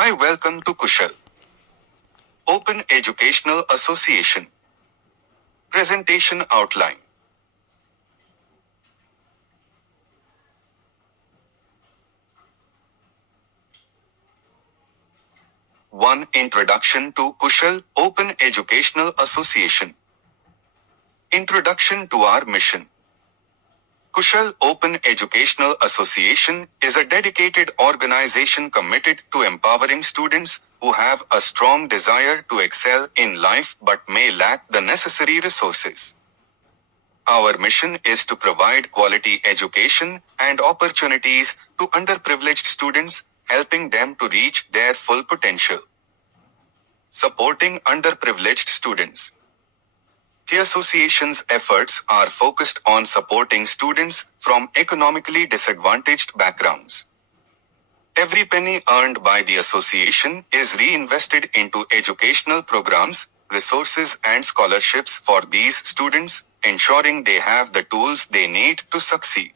Hi, welcome to Kushal. Open Educational Association. Presentation outline. One Introduction to Kushal Open Educational Association. Introduction to our mission. Kushal Open Educational Association is a dedicated organization committed to empowering students who have a strong desire to excel in life but may lack the necessary resources. Our mission is to provide quality education and opportunities to underprivileged students, helping them to reach their full potential. Supporting underprivileged students. The association's efforts are focused on supporting students from economically disadvantaged backgrounds. Every penny earned by the association is reinvested into educational programs, resources and scholarships for these students, ensuring they have the tools they need to succeed.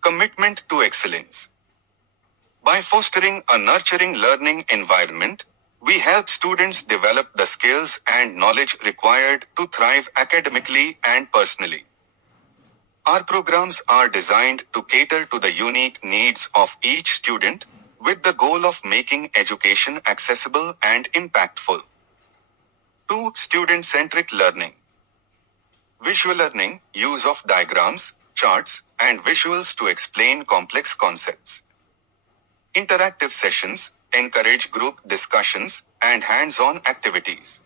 Commitment to excellence. By fostering a nurturing learning environment, we help students develop the skills and knowledge required to thrive academically and personally. Our programs are designed to cater to the unique needs of each student, with the goal of making education accessible and impactful. 2. Student-centric learning. Visual learning, use of diagrams, charts, and visuals to explain complex concepts. Interactive sessions encourage group discussions and hands-on activities.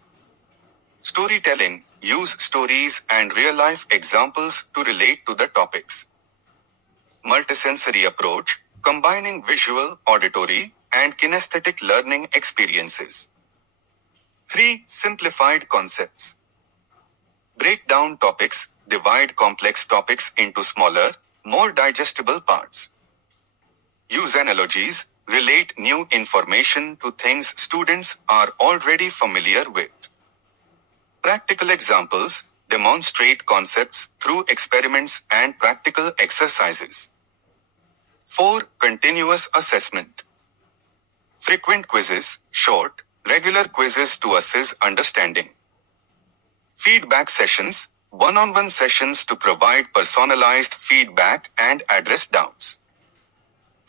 Storytelling, use stories and real-life examples to relate to the topics. Multisensory approach, combining visual, auditory, and kinesthetic learning experiences. 3. Simplified concepts. Break down topics, divide complex topics into smaller, more digestible parts. Use analogies, relate new information to things students are already familiar with. Practical examples, demonstrate concepts through experiments and practical exercises. 4. Continuous assessment. Frequent quizzes, short, regular quizzes to assess understanding. Feedback sessions, one-on-one sessions to provide personalized feedback and address doubts.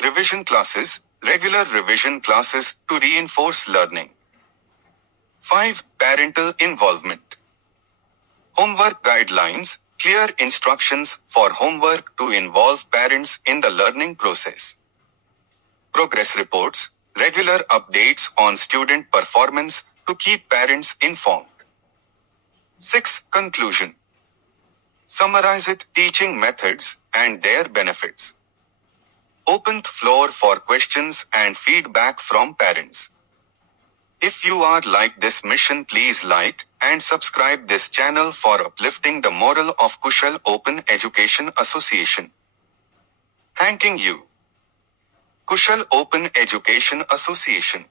Revision classes, regular revision classes to reinforce learning. 5. Parental involvement. Homework guidelines, clear instructions for homework to involve parents in the learning process. Progress reports, regular updates on student performance to keep parents informed. 6. Conclusion. Summarize it, teaching methods and their benefits. Open the floor for questions and feedback from parents. If you are like this mission, please like and subscribe this channel for uplifting the moral of Kushal Open Education Association. Thanking you. Kushal Open Education Association.